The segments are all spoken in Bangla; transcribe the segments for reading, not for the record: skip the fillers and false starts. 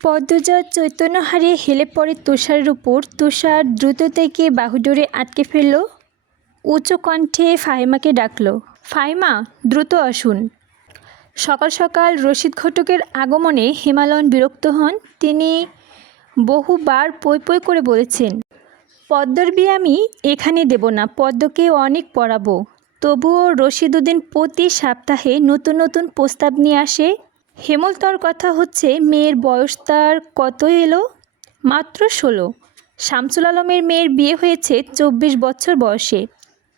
পদ্মজা চৈতন্য হারিয়ে হেলে পড়ে তুষারের উপর। তুষার দ্রুত থেকে বাহুডোরে আটকে ফেলল। উচ্চ কণ্ঠে ফাহিমাকে ডাকল, ফাহিমা দ্রুত আসুন। সকাল সকাল রশিদ ঘটকের আগমনে হিমালয়ন বিরক্ত হন। তিনি বহুবার পই পই করে বলেছেন, পদ্মর বিয়ে আমি এখানে দেব না, পদ্মকে অনেক পড়াবো। তবুও রশিদুদ্দিন প্রতি সপ্তাহে নতুন নতুন প্রস্তাব নিয়ে আসে। হেমলতার কথা হচ্ছে, মেয়ের বয়স তার কত এলো? মাত্র 16। শামসুল আলমের মেয়ের বিয়ে হয়েছে 24 বছর বয়সে।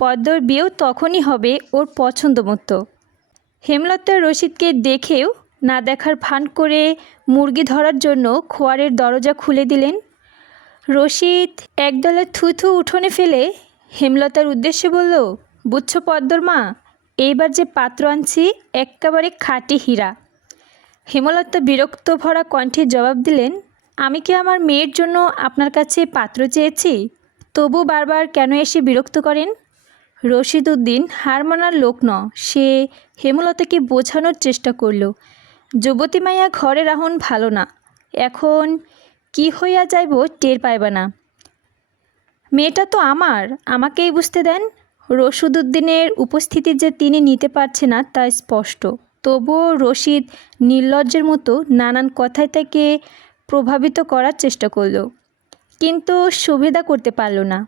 পদ্মর বিয়েও তখনই হবে ওর পছন্দ মতো। হেমলতা রশিদকে দেখেও না দেখার ভান করে মুরগি ধরার জন্য খোয়ারের দরজা খুলে দিলেন। রশিদ একদলে থুথু উঠোনে ফেলে হেমলতার উদ্দেশ্যে বলল, বুঝছো পদ্মর মা, এইবার যে পাত্র আনছি এক্কেবারে খাঁটি হীরা। হেমলতা বিরক্ত ভরা কণ্ঠে জবাব দিলেন, আমি কি আমার মেয়ের জন্য আপনার কাছে পাত্র চেয়েছি? তবু বারবার কেন এসে বিরক্ত করেন? রশিদউদ্দিন হার মানার লোক ন। সে হেমলতাকে বোঝানোর চেষ্টা করল, যুবতী মাইয়া ঘরে রাহন ভালো না, এখন কি হইয়া যাইব টের পাইবা না। মেয়েটা তো আমার, আমাকেই বুঝতে দেন। রশিদউদ্দিনের উপস্থিতি যে তিনি নিতে পারছে না তা স্পষ্ট। তবুও রশিদ নির্লজ্জের মতো নানান কথায় তাকে প্রভাবিত করার চেষ্টা করল, কিন্তু সুবিধা করতে পারল না।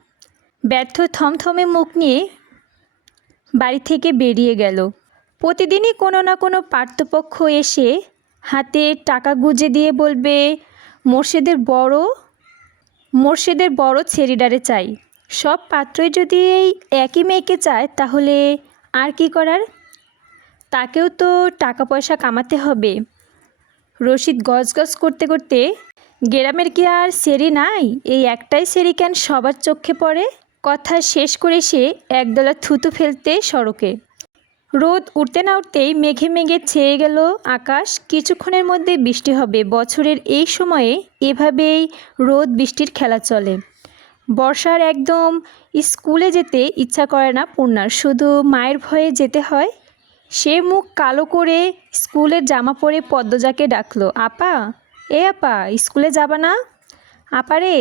ব্যর্থ থমথমে মুখ নিয়ে বাড়ি থেকে বেরিয়ে গেল। প্রতিদিনই কোনো না কোনো পার্থপক্ষ এসে হাতে টাকা গুঁজে দিয়ে বলবে, মোর্শেদের বড় ছেড়িডারে চাই। সব পাত্রই যদি এই একই মেয়েকে চায় তাহলে আর কি করার? তাকেও তো টাকা পয়সা কামাতে হবে। রশিদ গজগজ করতে করতে, গ্রামের কি আর সেরি নাই? এই একটাই সেরি কেন সবার চোখে পড়ে? কথা শেষ করে সে একদলা থুতু ফেলতে সড়কে। রোদ উঠতে না উঠতেই মেঘে মেঘে ছেয়ে গেল আকাশ। কিছুক্ষণের মধ্যে বৃষ্টি হবে। বছরের এই সময়ে এভাবেই রোদ বৃষ্টির খেলা চলে। বর্ষার একদম স্কুলে যেতে ইচ্ছা করে না পূর্ণার, শুধু মায়ের ভয়ে যেতে হয়। সে মুখ কালো করে স্কুলের জামা পরে পদ্মজাকে ডাকলো, আপা, এ আপা, স্কুলে যাবা না? আপা রে।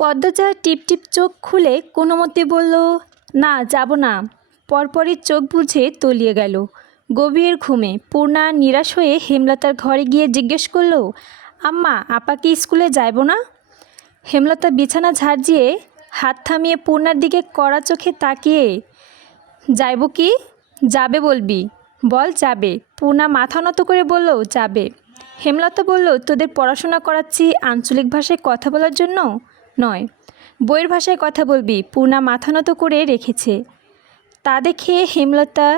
পদ্মজা টিপটিপ চোখ খুলে কোনো মতে বলল, না যাব না। পরপরই চোখ বুজে তলিয়ে গেল গভীর ঘুমে। পূর্ণা নিরাশ হয়ে হেমলতার ঘরে গিয়ে জিজ্ঞেস করল, আম্মা, আপা কি স্কুলে যাইব না? হেমলতা বিছানা ঝাড় দিয়ে হাত থামিয়ে পূর্ণার দিকে কড়া চোখে তাকিয়ে, যাইব কি? যাবে বলবি, বল যাবে। পূর্ণা মাথা নত করে বলল, যাবে। হেমলতা বলল, তোদের পড়াশোনা করাচ্ছি আঞ্চলিক ভাষায় কথা বলার জন্য নয়, বইয়ের ভাষায় কথা বলবি। পূর্ণা মাথা নত করে রেখেছে। তা দেখে হেমলতা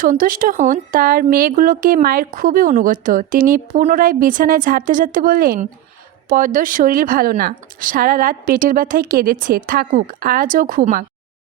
সন্তুষ্ট হন। তার মেয়েগুলোকে মায়ের খুবই অনুগত। তিনি পুনরায় বিছানায় ঝাড়তে ঝাড়তে বললেন, পদ্মর শরীর ভালো না, সারা রাত পেটের ব্যথায় কেঁদেছে, থাকুক, আজও ঘুমাক।